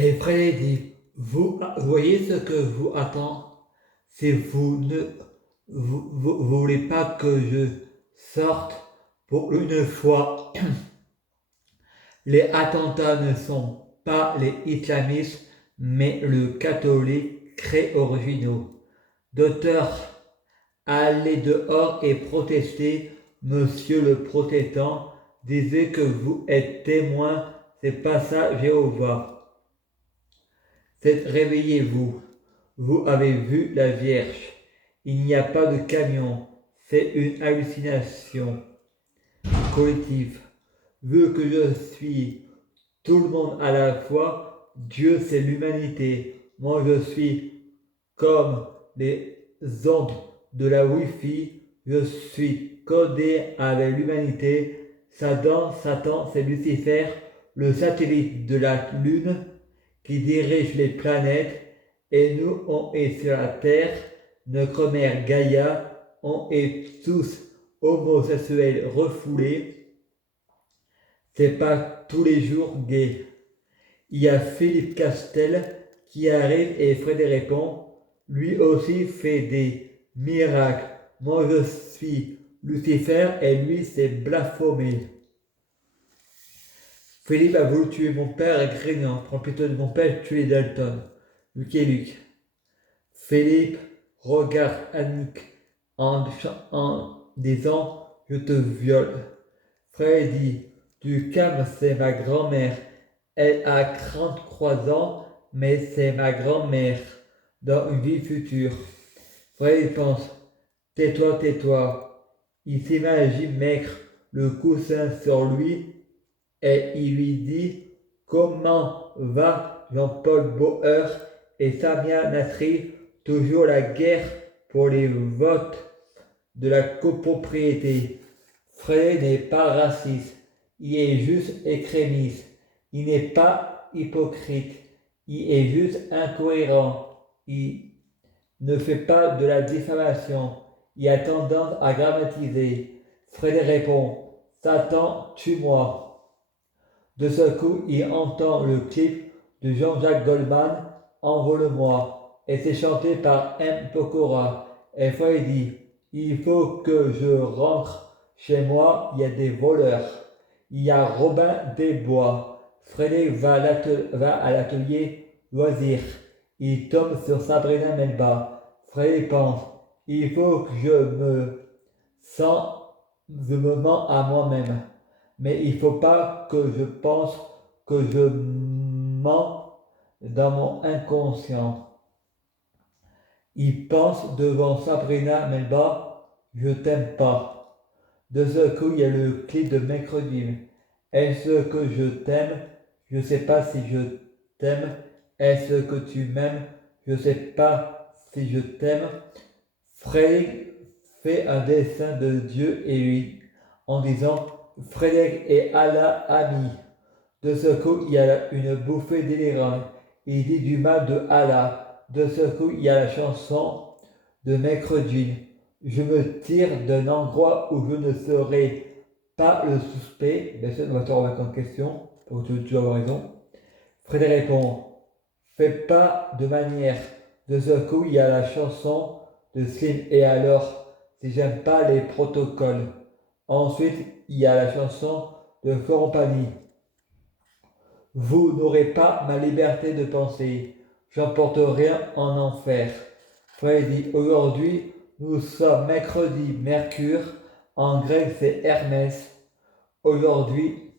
Et Frédéric dit, vous voyez ce que vous attend si vous ne voulez pas que je sorte pour une fois. Les attentats ne sont pas les islamistes, mais le catholique très originaux. Docteur, allez dehors et protestez, monsieur le protestant, disait que vous êtes témoin, c'est pas ça Jéhovah. C'est réveillez-vous, vous avez vu la Vierge. Il n'y a pas de camion, c'est une hallucination collective. Vu que je suis tout le monde à la fois, Dieu c'est l'humanité. Moi je suis comme les ondes de la Wi-Fi, je suis codé avec l'humanité. Satan c'est Lucifer, le satellite de la Lune qui dirige les planètes, et nous on est sur la Terre, notre mère Gaïa, on est tous homosexuels refoulés, c'est pas tous les jours gay. Il y a Philippe Castel qui arrive et Frédéric répond. Lui aussi fait des miracles. Moi je suis Lucifer et lui c'est Baphomet. Philippe a voulu tuer mon père et Grignan prend plutôt de mon père tuer Dalton. Luc et Luc. Philippe regarde Annick en disant je te viole. Fred dit tu calmes, c'est ma grand-mère. Elle a 33 ans, mais c'est ma grand-mère dans une vie future. Fred pense tais-toi, tais-toi. Il s'imagine mettre le coussin sur lui et il lui dit comment va Jean-Paul Bauer et Samia Nasri, toujours la guerre pour les votes de la copropriété. Fred n'est pas raciste, il est juste extrémiste, il n'est pas hypocrite, il est juste incohérent, il ne fait pas de la diffamation, il a tendance à grammatiser. Fred répond Satan, tue-moi. De ce coup, il entend le clip de Jean-Jacques Goldman, Envole-moi, et c'est chanté par M. Pokora. Et Fred dit il faut que je rentre chez moi, il y a des voleurs. Il y a Robin Desbois. Frédéric va à l'atelier loisir. Il tombe sur Sabrina Melba. Frédéric pense il faut que je me mens à moi-même. Mais il ne faut pas que je pense que je mens dans mon inconscient. Il pense devant Sabrina Melba, je t'aime pas. De ce coup, il y a le clip de mercredi. Est-ce que je t'aime? Je ne sais pas si je t'aime. Est-ce que tu m'aimes? Je ne sais pas si je t'aime. Frédéric fait un dessin de Dieu et lui en disant Frédéric et Allah amis. De ce coup, il y a une bouffée délirante. Il dit du mal de Allah. De ce coup, il y a la chanson de mercredi. Je me tire d'un endroit où je ne serai pas le suspect. Personne ne va te remettre en question. Donc tu vas avoir raison. Frédéric répond fais pas de manière. De ce coup, il y a la chanson de Slim. Et alors, si j'aime pas les protocoles. Ensuite, il y a la chanson de Florent Pagny. Vous n'aurez pas ma liberté de penser. J'emporte rien en enfer. Frère dit aujourd'hui, nous sommes mercredi, Mercure. En grec, c'est Hermès. Aujourd'hui,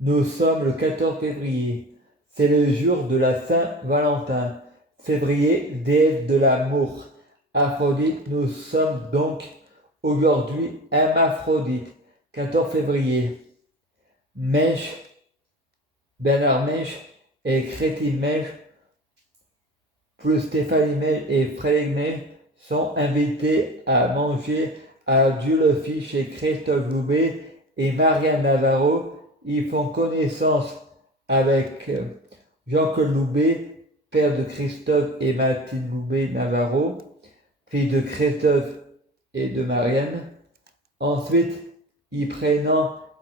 nous sommes le 14 février. C'est le jour de la Saint-Valentin. Février, déesse de l'amour. Aphrodite, nous sommes donc aujourd'hui hermaphrodite. 14 février. Mèche, Bernard Mèche et Crétine Mèche, plus Stéphanie Mèche et Frédéric Mèche sont invités à manger à Dieu le Fils chez Christophe Loubet et Marianne Navarro. Ils font connaissance avec Jean-Claude Loubet, père de Christophe et Mathilde Loubet Navarro, fille de Christophe et de Marianne. Ensuite, ils prennent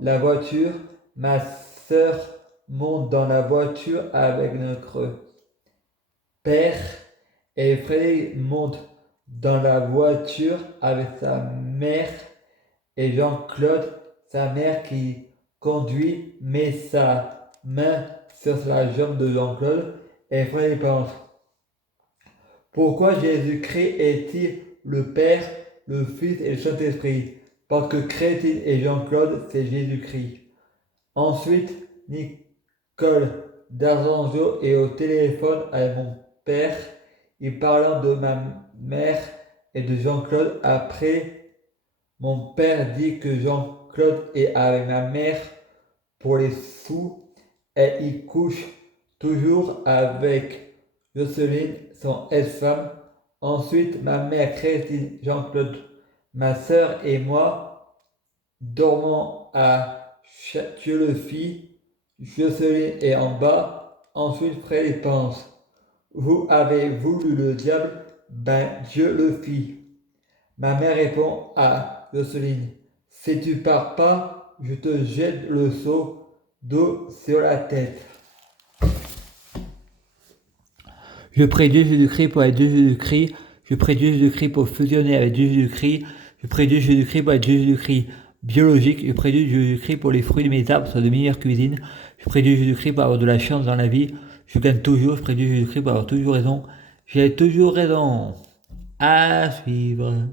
la voiture, ma sœur monte dans la voiture avec notre père et Frédéric monte dans la voiture avec sa mère et Jean-Claude, sa mère qui conduit, met sa main sur la jambe de Jean-Claude et Frédéric pense: pourquoi Jésus-Christ est-il le Père, le Fils et le Saint-Esprit? Parce que Christine et Jean-Claude, c'est Jésus-Christ. Ensuite, Nicole d'Argentio est au téléphone avec mon père, il parlant de ma mère et de Jean-Claude. Après, mon père dit que Jean-Claude est avec ma mère pour les sous et il couche toujours avec Jocelyne, son ex-femme. Ensuite, ma mère, Christine, Jean-Claude, ma sœur et moi dormons à Château-le-Fils. Jocelyne est en bas. Ensuite, Fred pense: vous avez voulu le diable, ben Dieu le fit. Ma mère répond à Jocelyne: si tu pars pas, je te jette le seau d'eau sur la tête. Je prie Dieu Jésus-Christ pour être Dieu Jésus-Christ. Je prie Dieu Jésus-Christ pour fusionner avec Dieu Jésus-Christ. Je prie Dieu Jésus-Christ pour être Dieu Jésus-Christ biologique. Je prie Dieu Jésus-Christ pour les fruits de mes arbres soient de meilleure cuisine. Je prie Dieu Jésus-Christ pour avoir de la chance dans la vie. Je gagne toujours. Je prie Dieu Jésus-Christ pour avoir toujours raison. J'ai toujours raison. À suivre.